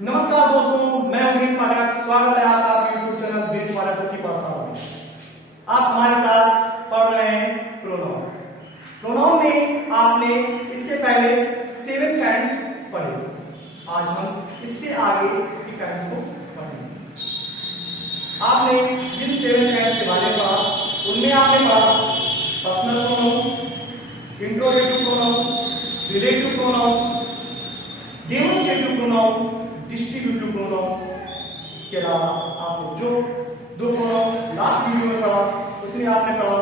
नमस्कार दोस्तों, मैं अमरीक पाठक। स्वागत है आपका आपके यूट्यूब चैनल ब्रीथ पाठक की पाठशाला में। आप हमारे साथ पढ़ रहे हैं प्रोनाउन। प्रोनाउन में आपने इससे पहले 7 काइंड्स पढ़े। आज हम इससे आगे की काइंड्स को पढ़ेंगे। आपने जिन 7 काइंड्स के बारे में पढ़ा उनमें आपने पढ़ा personal pronoun, interrogative pronoun, relative pronoun, demonstrative pronoun, distributive pronoun. इसके अलावा आपने जो दो प्रोनाउन लास्ट वीडियो में पढ़ा उसमें आपने पढ़ा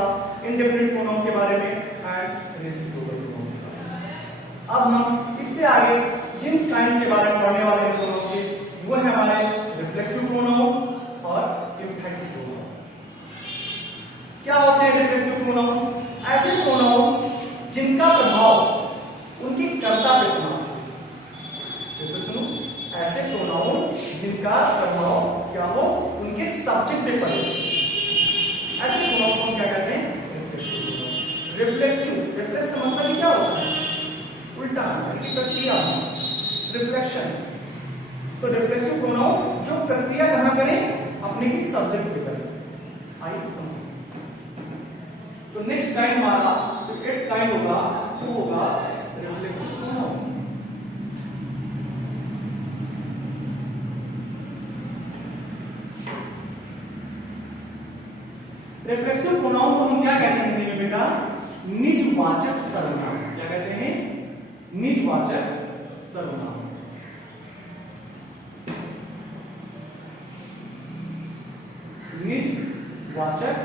इंडेफिनिट प्रोनाउन के बारे में एंड रेसिप्रोकल प्रोनाउन के बारे में। अब हम इससे आगे जिन काइंड्स के बारे में पढ़ने वाले हैं प्रोनाउन के, वो है हमारे रिफ्लेक्सिव प्रोनाउन और इंफिनिटिव प्रोनाउन। क्या होते हैं रिफ्लेक्सिव प्रोनाउन? ऐसे प्रोनाउन जिनका प्रभाव उनकी कर्ता पे समाप्त हो। जैसे सुनो, ऐसे प्रोनाउन जिनका प्रभाव क्या हो उनके सब्जेक्ट पे पड़े, ऐसे प्रोनाउन को क्या कहते हैं? रिफ्लेक्सिव। रिफ्लेक्स का मतलब क्या होता है? उल्टा की प्रक्रिया, रिफ्लेक्शन। तो रिफ्लेक्सिव प्रोनाउन जो प्रक्रिया कहां करे? अपने की सब्जेक्ट पे करे। आइए समझते हैं। तो नेक्स्ट काइंड हमारा जो 8th काइंड होगा वो होगा रिफ्लेक्सिव प्रोनाउन। रिफ्लेक्सिव प्रोनाउन को हम क्या कहते हैं हिंदी में बेटा? निजवाचक सर्वनाम। क्या कहते हैं? निजवाचक सर्वनाम। निजवाचक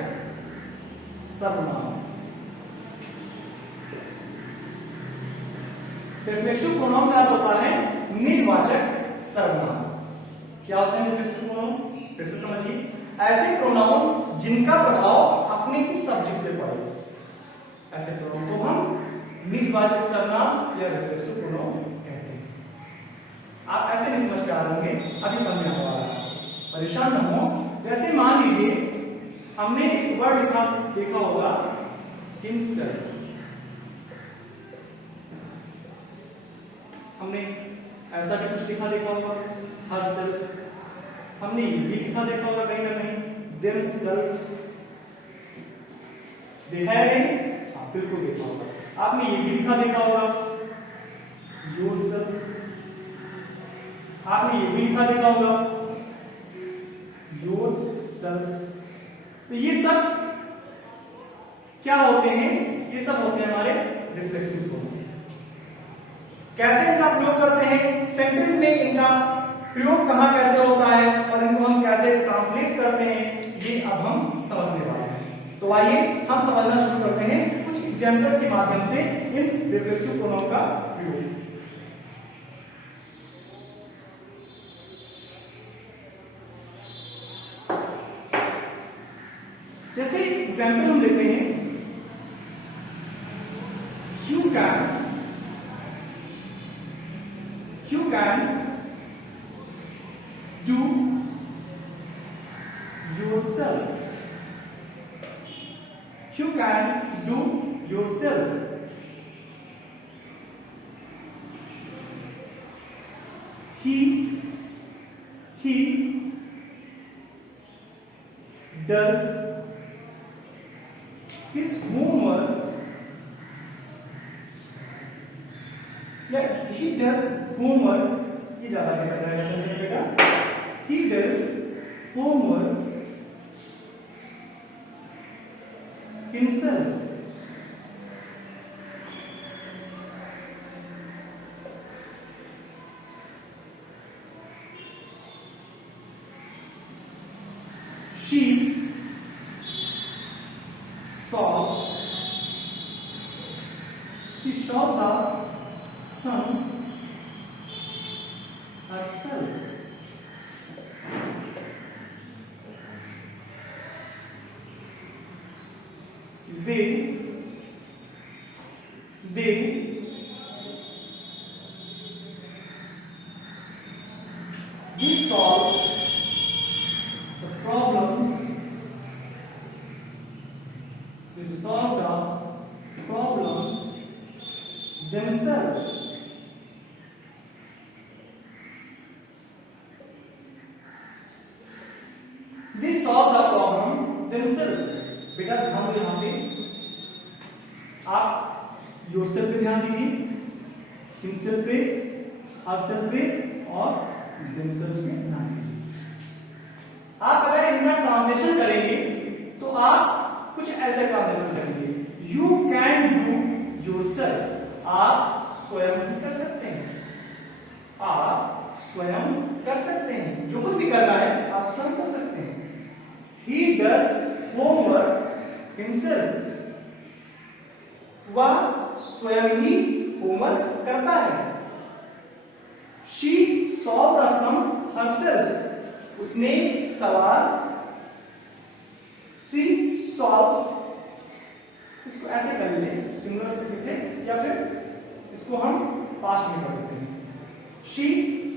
सर्वनाम। रिफ्लेक्सिव प्रोनाउन का अर्थ होता है निजवाचक सर्वनाम। क्या होता है रिफ्लेक्सिव प्रोनाउन? फिर से समझिए, ऐसे प्रोनाउन जिनका प्रभाव अपने ही सब्जेक्ट पे पड़े, ऐसे प्रोनाउन को हम निजवाचक सर्वनाम या रिफ्लेक्सिव प्रोनाउन कहते हैं। आप ऐसे नहीं समझ के आ रहे होंगे, अभी समझ में आ रहा है, परेशान न हो। जैसे मान लीजिए हमने एक वर्ड देखा होगा हिमसेल्फ। हमने ऐसा भी कुछ देखा होगा हरसेल्फ। हमने ये भी देखा होगा कहीं ना कहीं themselves। देखा है नहीं? हाँ बिल्कुल देखा होगा। आपने ये भी देखा होगा yourself। आपने ये भी देखा होगा yourselves। तो ये सब क्या होते हैं? ये सब होते हैं हमारे रिफ्लेक्सिव प्रोनाउन। कैसे इनका प्रयोग करते हैं, सेंटेंस में इनका प्रयोग कहां कैसे होता है और इनको हम कैसे ट्रांसलेट करते हैं, ये अब हम समझने वाले हैं। तो आइए हम समझना शुरू करते हैं कुछ एग्जांपल्स के माध्यम से इन रिफ्लेक्सिव प्रोनाउन का प्रयोग। जैसे एग्जांपल हम लेते हैं, you can do yourself। You can do yourself। He does his homework। He does homework। ये ज्यादा बेहतर रहेगा समझने बेटा। He does homework himself। She saw the sun herself। They solve the problems themselves। बेटा ध्यान दो यहाँ पे, आप योरसेल्फ पे ध्यान दीजिए, हिमसेल्फ पे, हरसेल्फ पे और देमसेल्फ पे ध्यान दीजिए। आप अगर इनका ट्रांसलेशन करेंगे तो आप कुछ ऐसे ट्रांसलेशन करेंगे, यू कैन डू योरसेल्फ, आप स्वयं भी कर सकते हैं, आप स्वयं कर सकते हैं, जो कुछ भी करना है आप स्वयं कर सकते हैं। He does homework himself, वह स्वयं ही होमवर्क करता है। She solved the sum herself, उसने सवाल, she solves, इसको ऐसे कर लीजिए सिंगुलर से लिखते, या फिर इसको हम पास्ट में कर देते हैं। She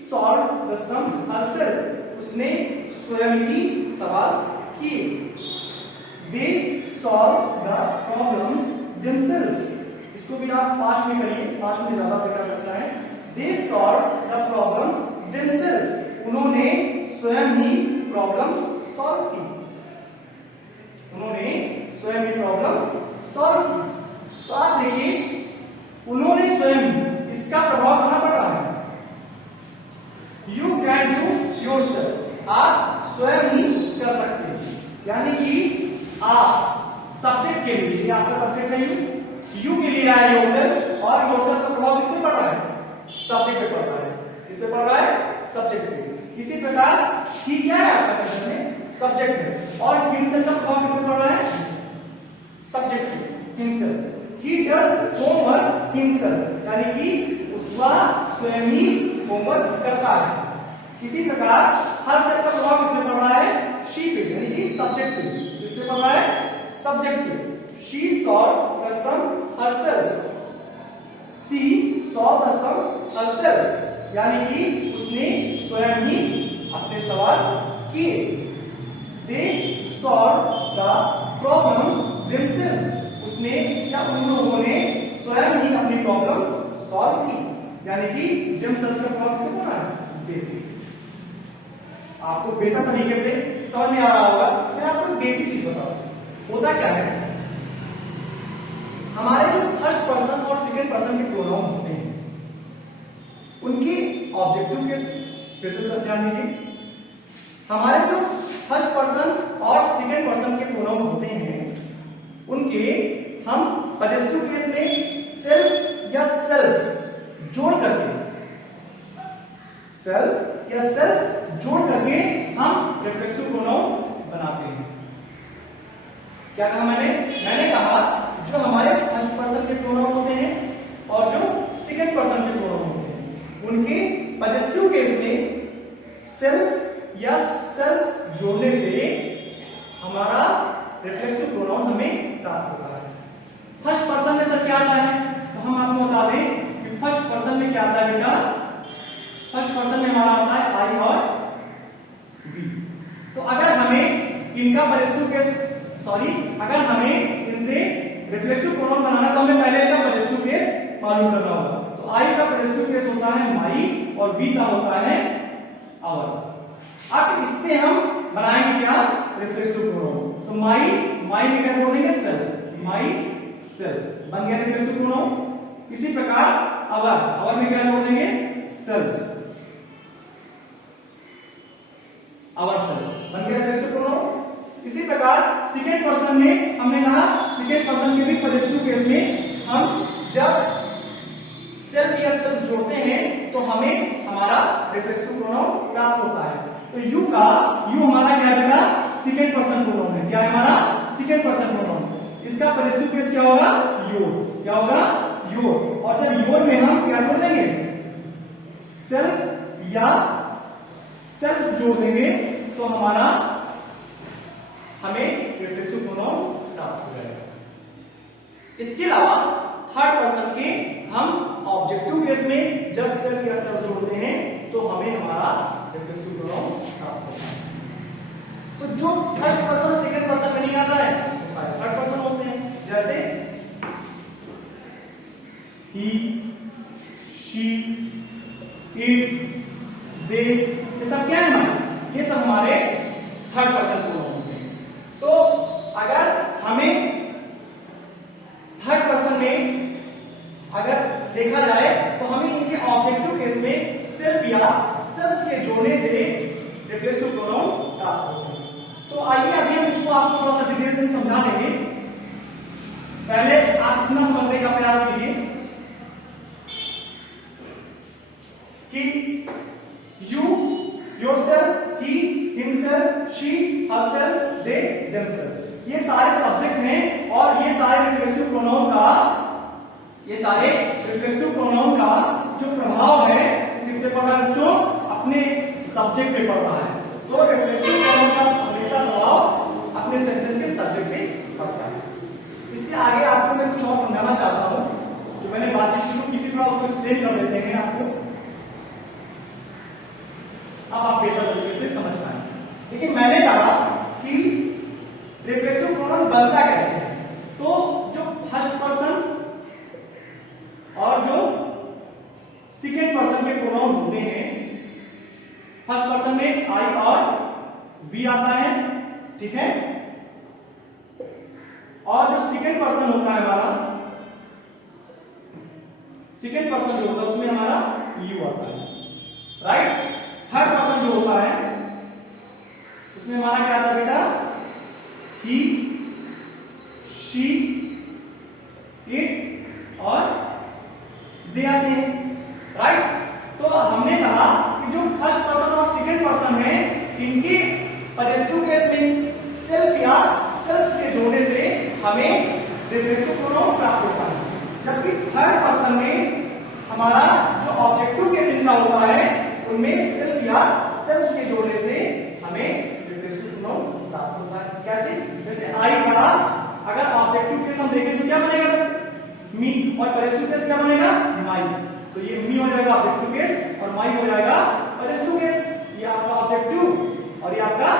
solved the sum herself, उसने स्वयं ही सवाल किए। They solved the problems themselves, इसको भी आप पास्ट में करिए, पास्ट में ज्यादा बेटर लगता है। They solved the problems themselves, उन्होंने स्वयं ही प्रॉब्लम्स सॉल्व की, उन्होंने स्वयं ही प्रॉब्लम्स सॉल्व की। तो आप देखिए उन्होंने स्वयं, इसका प्रभाव कहां पड़ रहा है? यू कैन डू योरसेल्फ, आप स्वयं ही कर सकते हैं, यानी कि आप सब्जेक्ट के लिए, ये आपका सब्जेक्ट है, यू के लिए आया योरसेल्फ, और योरसेल्फ का प्रभाव किस पे पड़ रहा है? सब्जेक्ट पे पड़ रहा है, किस पे पड़ रहा है? सब्जेक्ट पे। इसी प्रकार ही क्या है आपका सेंटेंस में? सब्जेक्ट है, और हिमसेल्फ का प्रभाव किस पे पड़ रहा है? सब्जेक्ट पे, himself. He does homework himself, यानी कि उसका स्वयं ही होमवर्क करता है। इसी प्रकार हर सेल्फ का प्रभाव किस पे पड़ रहा है? शी पे, यानी कि सब्जेक्ट पे। किस पे पड़ रहा है? सब्जेक्ट पे। She solve the sum herself, she solve the sum herself, यानी कि उसने स्वयं ही अपने सवाल किए। They solve the problems themselves, उसने या उन लोगों ने स्वयं ही अपनी प्रॉब्लम्स सॉल्व की, यानी कि देमसेल्व्स का प्रभाव किससे पड़ रहा है? दे। आपको बेहतर तरीके से समझ में आ रहा होगा। मैं आपको बेसिक चीज बताऊं, होता क्या है, हमारे जो फर्स्ट पर्सन और सेकंड पर्सन के प्रोनाउन होते हैं, उनके ऑब्जेक्टिव के बेसिस पर ध्यान दीजिए। हमारे जो फर्स्ट पर्सन और सेकंड पर्सन के प्रोनाउन होते हैं, उनके हम पॉजिटिव केस में सेल्फ या सेल्व्स जोड़ करके, सेल्फ या सेल्फ जोड़ करके हम रिफ्लेक्सिव प्रोनाउन बनाते हैं। क्या कहा मैंने? मैंने कहा जो हमारे फर्स्ट पर्सन के प्रोनाउन होते हैं और जो सेकंड पर्सन के प्रोनाउन होते हैं, उनके पॉजिटिव केस में सेल्फ या सेल्फ जोड़ने से हमारा रिफ्लेक्सिव प्रोनाउन हमें प्राप्त होता है। फर्स्ट पर्सन में सर क्या आता है? तो हम आपको बता दें कि फर्स्ट पर्सन में क्या आता है बेटा? फर्स्ट पर्सन में हमारा होता है आई और वी। तो अगर हमें इनका पॉजिटिव केस, सॉरी, अगर हमें इनसे रिफ्लेक्सिव प्रोनाउन बनाना तो हमें पहले इनका पॉजिटिव केस मालूम करना होगा। तो आई का पॉजिटिव केस होता है माई और वी का होता है आवर। अब इससे हम बनाएंगे क्या? Reflexive pronoun. तो माई, माई में क्या जोड़ देंगे? सेल्फ, माई सेल्फ बन गया रिफ्लेक्सिव प्रोनाउन। इसी प्रकार आवर, आवर में क्या जोड़ देंगे? सेल्व्स, आवर सेल्फ बन गया रिफ्लेक्सिव प्रोनाउन। इसी प्रकार सेकंड पर्सन में हमने कहा, सेकंड पर्सन के भी पॉजिटिव केस में हम जब सेल्फ या सेल्फ जोड़ते हैं तो हमें हमारा रिफ्लेक्सिव प्रोनाउन प्राप्त होता है। तो यू का, यू हमारा क्या बेटा? सेकंड पर्सन प्रोनाउन है। क्या है हमारा? Second person pronoun. इसका पॉजिटिव केस क्या होगा? योर। क्या होगा? योर। और जब योर में हम क्या जोड़ देंगे? सेल्फ या सेल्फ जोड़ देंगे तो हमारा, हमें रिफ्लेक्सिव प्रोनाउन प्राप्त हो जाएगा। इसके अलावा थर्ड पर्सन के हम ऑब्जेक्टिव केस में जब सेल्फ या सेल्फ जोड़ते हैं तो हमें हमारा रिफ्लेक्सिव प्रोनाउन प्राप्त होता है। तो जो फर्स्ट पर्सन और सेकंड पर्सन में नहीं आता है वो सारे थर्ड पर्सन होते हैं, जैसे ही, शी, इट, दे, ये सब क्या है ना? ये सब हमारे थर्ड पर्सन प्रोनाउन होते हैं। तो अगर हमें थर्ड पर्सन में अगर देखा जाए तो हमें इनके ऑब्जेक्टिव केस में सेल्फ या सेल्फ्स के जोड़ने से रिफ्लेक्सिव प्रोनाउन प्राप्त होते हैं। तो आइए अभी हम इसको आपको थोड़ा सा डिटेल में समझा देंगे। पहले आप इतना समझने का प्रयास कीजिए कि you, yourself, he, himself, she, herself, they, themself, ये सारे सब्जेक्ट हैं और ये सारे रिफ्लेक्सिव प्रोनाउन का जो प्रभाव है किस पे पड़ रहा है बच्चों? अपने सब्जेक्ट पे पड़ रहा है। तो रिफ्लेक्सिव प्रोनाउन का हमेशा प्रभाव अपने सेंटेंस के सब्जेक्ट पे पड़ता है। इससे आगे आपको मैं कुछ और समझाना चाहता हूं। जो मैंने बातचीत शुरू की थी थोड़ा उसको एक्सप्लेन कर देते हैं आपको, अब आप बेहतर तरीके से समझ पाए। देखिए मैंने कहा कि रिफ्लेक्सिव प्रोनाउन बनता कैसे है। तो जो फर्स्ट पर्सन और जो सेकेंड पर्सन के प्रोनाउन होते हैं, फर्स्ट पर्सन में आई और वी आता है, ठीक है, और जो सेकेंड पर्सन होता है हमारा, सेकेंड पर्सन जो होता है उसमें हमारा यू आता है, राइट। थर्ड पर्सन जो होता है उसमें हमारा क्या आता है बेटा? ही, शी, इट और दे आते हैं, राइट। तो हमने कहा कि जो फर्स्ट पर्सन और सेकेंड पर्सन है इनके पॉजिटिव केस में सेल्फ या सेल्फ्स के जोड़ने से हमें रिफ्लेक्सिव प्रोनाउन प्राप्त होता है, जबकि थर्ड पर्सन में हमारा जो ऑब्जेक्टिव केस इनका होता है उनमें सेल्फ या सेल्फ्स के जोड़ने से हमें रिफ्लेक्सिव प्रोनाउन प्राप्त होता है। कैसे? जैसे आई का अगर ऑब्जेक्टिव केस हम देखें तो क्या बनेगा? मी, और पॉजिटिव केस क्या बनेगा? माई। तो ये मी हो जाएगा ऑब्जेक्टिव केस और माई हो जाएगा पॉजिटिव केस। ये आपका ऑब्जेक्टिव और ये आपका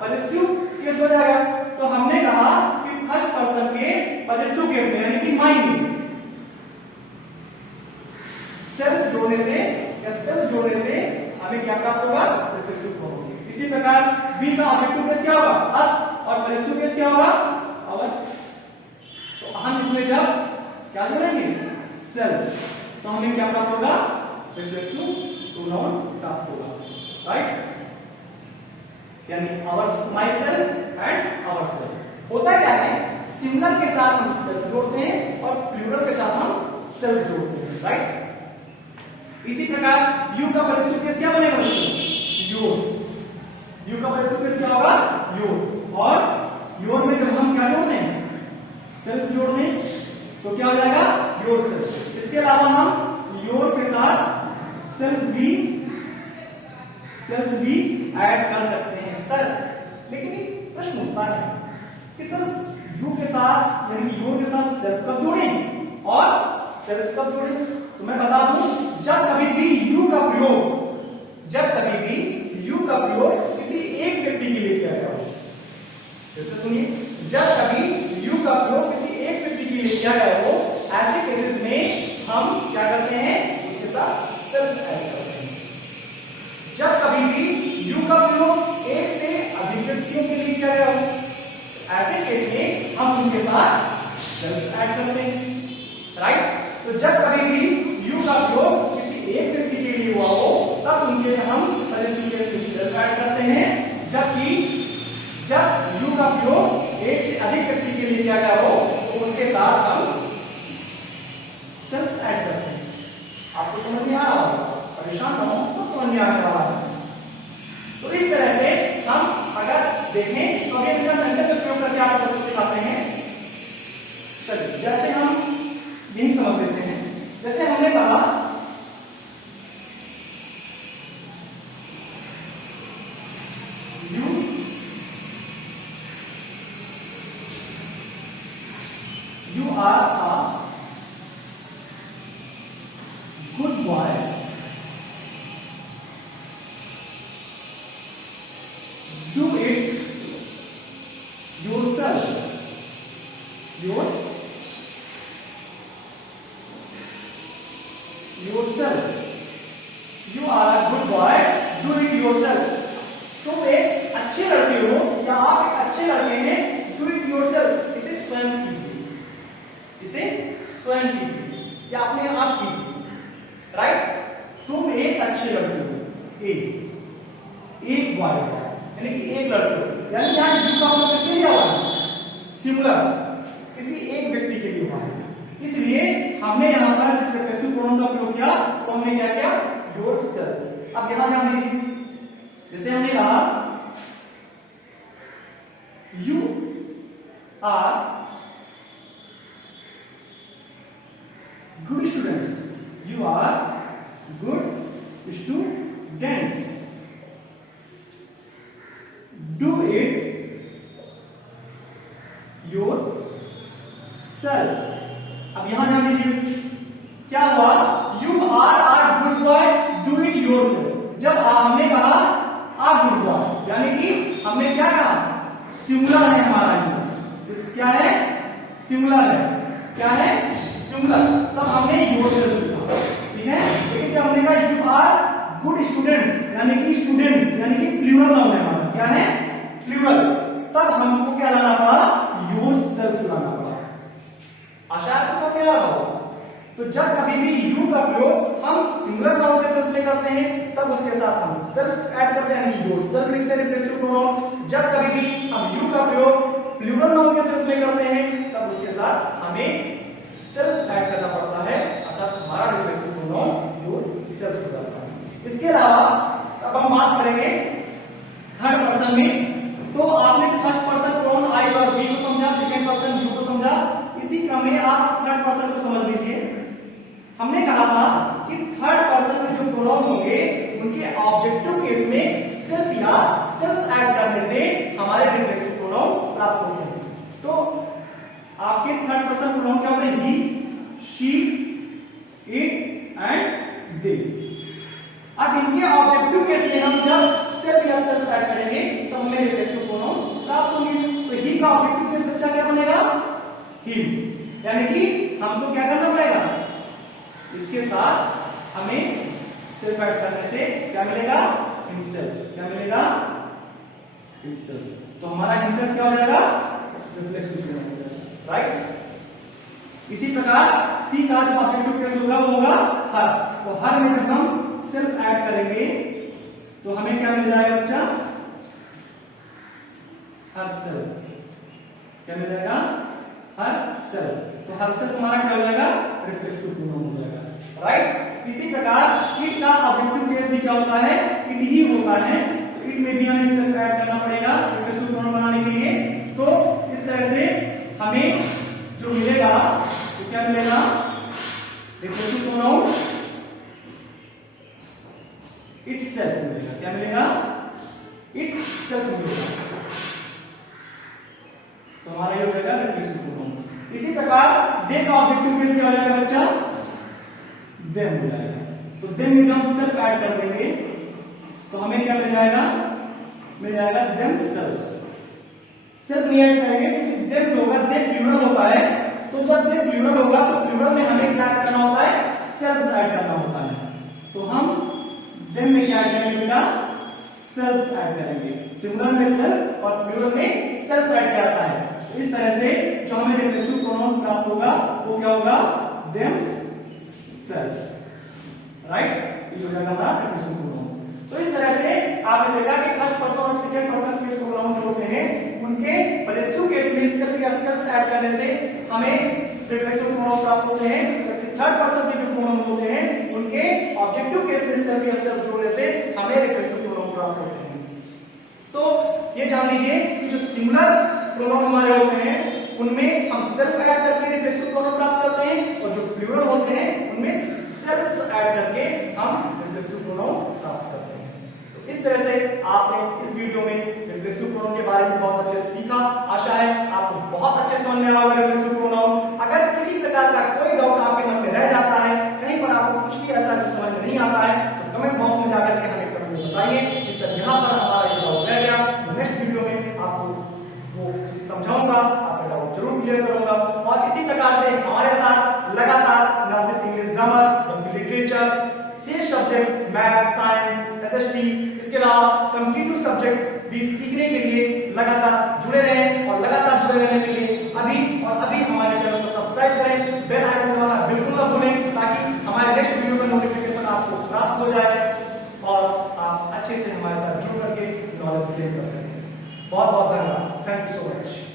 पॉजिटिव केस हो जाएगा। तो हमने कहा कि फर्स्ट पर्सन के पॉजिटिव केस में यानी कि माई में सेल्फ जोड़ने से या सेल्फ जोड़ने से हमें क्या प्राप्त होगा? Reflexive pronoun. इसी प्रकार वी का ऑब्जेक्टिव केस क्या होगा? अस, और पॉजिटिव केस क्या होगा? आवर। तो हम इसमें जब क्या जोड़ेंगे? सेल्फ, तो हमें क्या प्राप्त होगा? रिफ्लेक्सिव प्रोनाउन प्राप्त होगा, राइट। यानी our, myself and ourself. होता क्या है? सिंगुलर के साथ हम सेल्फ जोड़ते हैं और प्लूरल के साथ हम सेल्फ जोड़ते हैं, राइट। इसी प्रकार यू का पॉजिटिव केस क्या बनेगा? योर। यू का पॉजिटिव केस क्या होगा? योर। और योर में जब हम क्या जोड़ते हैं? सेल्फ जोड़ दें तो क्या हो जाएगा? Your self. इसके अलावा हम योर के साथ सेल्फ भी ऐड कर सकते हैं सर। लेकिन एक प्रश्न उठता है कि सर यू के साथ यानी कि योर के साथ सेल्फ कब जोड़ें और सेल्फ कब जोड़ें? तो मैं बता दूं, जब कभी भी यू का प्रयोग किसी एक व्यक्ति के लिए किया गया हो। जैसे सुनिए, जब कभी यू का प्रयोग किसी एक व्यक्ति के लिए किया गया हो, ऐसे केसेस में हम क्या करते हैं? उसके साथ सेल्फ ऐड करते हैं। जब कभी भी यू का प्रयोग एक से अधिक व्यक्तियों के लिए किया गया हो, ऐसे केस में हम उनके साथ सेल्फ ऐड करते हैं, राइट। तो जब कभी भी यू का प्रयोग किसी एक व्यक्ति के लिए हुआ हो तब उनके हम सेल्फ ऐड करते हैं, जबकि जब यू का प्रयोग एक से अधिक व्यक्ति के लिए किया गया हो तो उनके साथ हम सेल्फ ऐड करते हैं। आपको समझ में आ रहा होगा? परेशान ना हो, सब समझ में आ रहा है। तो इस तरह से हम अगर देखें तो अभी बिना सेंटेंस का प्रयोग करके आप बच्चों सिखाते हैं। चलिए, जैसे हम यही समझ लेते हैं। जैसे हमने कहा you are a good boy, do it yourself. You are a good boy, do it yourself. तुम एक अच्छे लड़के हो या आप एक अच्छे लड़के हैं, do it yourself स्वयं कीजिए, इसे स्वयं कीजिए या अपने आप कीजिए, राइट। तुम एक अच्छे लड़के हो, एक बॉय यानी कि एक लड़के हो, यानी यहाँ यू का मतलब किसके लिए हुआ है? सिंगुलर, किसी एक व्यक्ति के लिए हुआ है। इसलिए हमने यहाँ पर जिस रिफ्लेक्सिव प्रोनाउन का प्रयोग किया तो हमने क्या किया? योरसेल्फ। अब यहां ध्यान दीजिए, जैसे हमने कहा you are good students, you are good students, do it yourself. अब यहां ध्यान दीजिए, क्या हुआ? You are good boy, do it yourself. जब हमने कहा आ गुड बॉय, यानी कि हमने क्या कहा? सिंगुलर है हमारा यू, क्या है? सिंगुलर है, क्या है? सिंगुलर। तब हमने योरसेल्फ लिखा, ठीक है। लेकिन जब हमने कहा यू आर गुड स्टूडेंट्स, यानी कि स्टूडेंट्स यानी कि प्लूरल नाउन है हमारा, क्या है? प्लूरल। तब हमको क्या लाना पड़ा? योरसेल्फ लाना पड़ा। आशा आपको समझ में आ रहा होगा। तो जब कभी भी यू का प्रयोग हम सिंगुलर नाउन के सेंस में करते हैं तब उसके साथ हम सेल्फ ऐड करते हैं, यानी योरसेल्फ लिखते हैं रिफ्लेक्सिव प्रोनाउन। जब कभी भी हम यू का प्रयोग प्लूरल नाउन के सेंस में करते हैं तब उसके साथ हमें सेल्फ ऐड करना पड़ता है, अर्थात हमारा रिफ्लेक्सिव प्रोनाउन योरसेल्फ हो जाता है। इसके अलावा अब हम बात करेंगे थर्ड पर्सन में। तो आपने फर्स्ट पर्सन प्रोनाउन आई और वी को समझा, सेकंड पर्सन यू को समझा, इसी क्रम में आप थर्ड पर्सन को समझ लीजिए। हमने कहा था कि थर्ड पर्सन में जो प्रोनाउन होंगे उनके ऑब्जेक्टिव केस में सेल्फ या सेल्फ ऐड करने से हमारे रिफ्लेक्सिव प्रोनाउन प्राप्त होते हैं। तो आपके थर्ड पर्सन प्रोनाउन क्या होते हैं? ही, शी, इट एंड दे। अब इनके ऑब्जेक्टिव केस में हम जब सेल्फ या सेल्फ ऐड करेंगे तो हमें रिफ्लेक्सिव प्रोनाउन प्राप्त होंगे। तो ही का ऑब्जेक्टिव केस बच्चा क्या बनेगा? हिम, यानी कि हमको क्या करना पड़ेगा? इसके साथ हमें सेल्फ ऐड करने से क्या मिलेगा? हिमसेल्फ। क्या मिलेगा? हिमसेल्फ। तो हमारा हिमसेल्फ क्या हो जाएगा? रिफ्लेक्सिव प्रोनाउन हो जाएगा, राइट। इसी प्रकार सी का जो ऑब्जेक्टिव केस होगा वो होगा हर। तो हर में जब हम सेल्फ ऐड करेंगे तो हमें क्या मिल जाएगा बच्चा? Her self. क्या मिल जाएगा? Her self. तो हर सेल्फ हमारा क्या हो जाएगा? रिफ्लेक्सिव प्रोनाउन हो जाएगा, राइट। इसी प्रकार इट का ऑब्जेक्टिव केस भी क्या होता है? इट ही होता है। तो इट में भी हमें सेल्फ ऐड करना पड़ेगा रिफ्लेक्सिव प्रोनाउन बनाने के लिए। तो इस तरह से हमें जो मिलेगा तो क्या मिलेगा? रिफ्लेक्सिव प्रोनाउन इटसेल्फ मिलेगा। क्या मिलेगा? इटसेल्फ मिलेगा। तो हमारा ये हो जाएगा रिफ्लेक्सिव प्रोनाउन। इसी प्रकार दे का ऑब्जेक्टिव केस क्या हो जाएगा बच्चा? देम हो जाएगा। तो देम में जब हम सेल्फ ऐड कर देंगे तो हमें क्या मिल जाएगा? मिल जाएगा देम सेल्व्स। सेल्फ नहीं ऐड करेंगे तो देम जो होगा, दे प्लूरल होता है। तो जब दे प्लूरल होगा तो प्लूरल में हमें क्या करना होता है? सेल्व्स ऐड करना होता है। तो हम देम में क्या ऐड करेंगे बेटा? सेल्व्स ऐड करेंगे। सिंगुलर में सेल्फ और प्लूरल में सेल्फ ऐड किया जाता है। इस तरह से जो हमें रिफ्लेक्सिव प्रोनाउन प्राप्त होगा वो क्या होगा? Them selves, right. ये हो जाएगा हमारा रिफ्लेक्सिव प्रोनाउन। तो इस तरह से आपने देखा कि फर्स्ट पर्सन और सेकंड पर्सन के प्रोनाउन जो होते हैं उनके पॉजिटिव केस में सेल्फ या सेल्फ ऐड करने से हमें रिफ्लेक्सिव प्रोनाउन प्राप्त होते हैं, जबकि थर्ड पर्सन के जो प्रोनाउन होते हैं उनके ऑब्जेक्टिव केस में सेल्फ या सेल्फ जोड़ने से हमें रिफ्लेक्सिव प्रोनाउन प्राप्त होते हैं। तो ये जान लीजिए कि जो सिंगुलर प्रोनाउन हमारे होते हैं उनमें हम सेल्फ ऐड करके रिफ्लेक्सिव प्रोनाउन प्राप्त करते हैं और जो प्लूरल होते हैं उनमें सेल्फ ऐड करके हम रिफ्लेक्सिव प्रोनाउन प्राप्त करते हैं। तो इस तरह से आपने इस वीडियो में रिफ्लेक्सिव प्रोनाउन के बारे में बहुत अच्छे से सीखा। आशा है आपको बहुत अच्छे समझ में आया होगा रिफ्लेक्सिव प्रोनाउन। अगर किसी प्रकार का कोई डाउट आपके मन में रह जाता है, कहीं पर आपको कुछ भी ऐसा कुछ समझ में नहीं आता है तो कमेंट बॉक्स में जाकर के हमें कमेंट में बताइए कि सर यहाँ पर हमारा ये डाउट रह गया। नेक्स्ट वीडियो में आपको वो चीज समझाऊंगा, आपका डाउट जरूर क्लियर करूंगा। और इसी प्रकार से हमारे साथ लगातार न सिर्फ इंग्लिश ग्रामर बल्कि लिटरेचर, शेष सब्जेक्ट मैथ, साइंस, एसएसटी, इसके अलावा कॉम्पिटिटिव सब्जेक्ट भी सीखने के लिए लगातार जुड़े रहें और लगातार जुड़े रहने के लिए अभी अच्छे से हमारे साथ जुड़ करके नॉलेज गेन कर सकें। बहुत बहुत धन्यवाद। Thank you so much.